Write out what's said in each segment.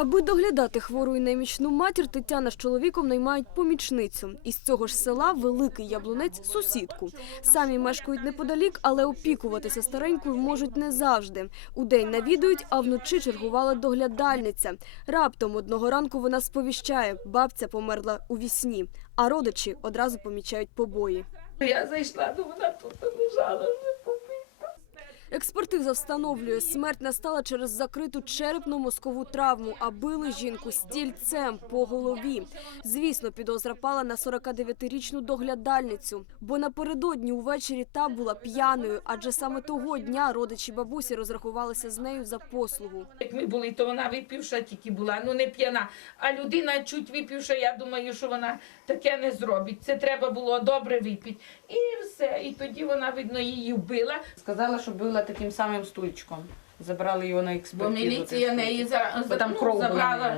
Аби доглядати хвору і немічну матір, Тетяна з чоловіком наймають помічницю. Із цього ж села великий яблунець сусідку. Самі мешкають неподалік, але опікуватися старенькою можуть не завжди. Удень навідують, а вночі чергувала доглядальниця. Раптом одного ранку вона сповіщає, бабця померла у вісні, а родичі одразу помічають побої. Я зайшла, ну вона тут лежала. Експертиза встановлює, смерть настала через закриту черепно-мозкову травму, а били жінку стільцем по голові. Звісно, підозра пала на 49-річну доглядальницю, бо напередодні увечері та була п'яною, адже саме того дня родичі бабусі розрахувалися з нею за послугу. Як ми були, то вона випивша тільки була, ну не п'яна. А людина чуть випивша, я думаю, що вона таке не зробить. Це треба було добре випити. І все. І тоді вона, видно, її вбила. Сказала, що била таким самим стульчиком. Забрали його на Бо міліція неї стульчик. за, там ну, кров була. забрала.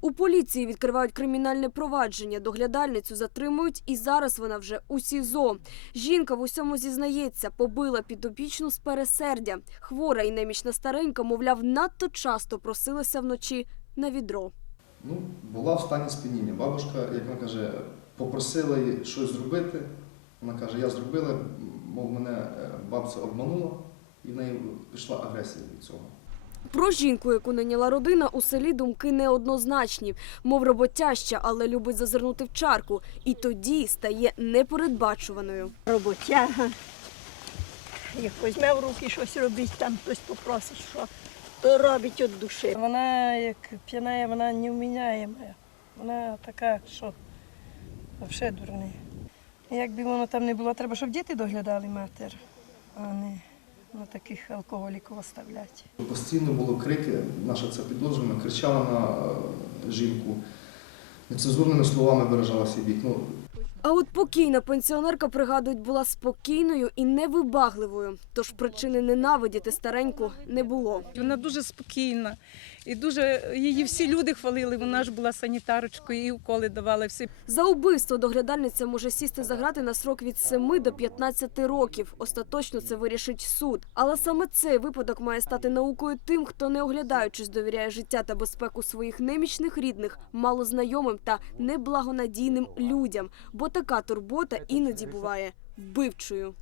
У поліції відкривають кримінальне провадження. Доглядальницю затримують, і зараз вона вже у СІЗО. Жінка в усьому зізнається, побила підопічну з пересердя. Хвора і немічна старенька, мовляв, надто часто просилася вночі на відро. Ну, була в стані сп'яніння. Бабушка, як вона каже, попросила її щось зробити. Вона каже, я зробила, мов мене е, бабця обманула, і в неї пішла агресія від цього. Про жінку, яку наняла родина, у селі думки неоднозначні. Мов роботяща, але любить зазирнути в чарку. І тоді стає непередбачуваною. роботяга. Як візьме в руки щось робить, там хтось попросить, що то робить від душі. Вона як п'яна, вона невміняєма. Вона така, що взагалі дурний. Якби воно там не було, треба, щоб діти доглядали матір, а не таких алкоголіків оставляти. Постійно були крики, наша ця підозрювана кричала на е, жінку, нецензурними словами виражалася бік. Ну, А от покійна пенсіонерка, пригадують, була спокійною і невибагливою. Тож причини ненавидіти стареньку не було. Вона дуже спокійна і дуже її всі люди хвалили. Вона ж була санітарочкою і уколи давали всі. За убивство доглядальниця може сісти за грати на срок від 7 до 15 років. Остаточно це вирішить суд. Але саме цей випадок має стати наукою тим, хто не оглядаючись довіряє життя та безпеку своїх немічних рідних, малознайомим та неблагонадійним людям. Бо така турбота іноді буває вбивчою.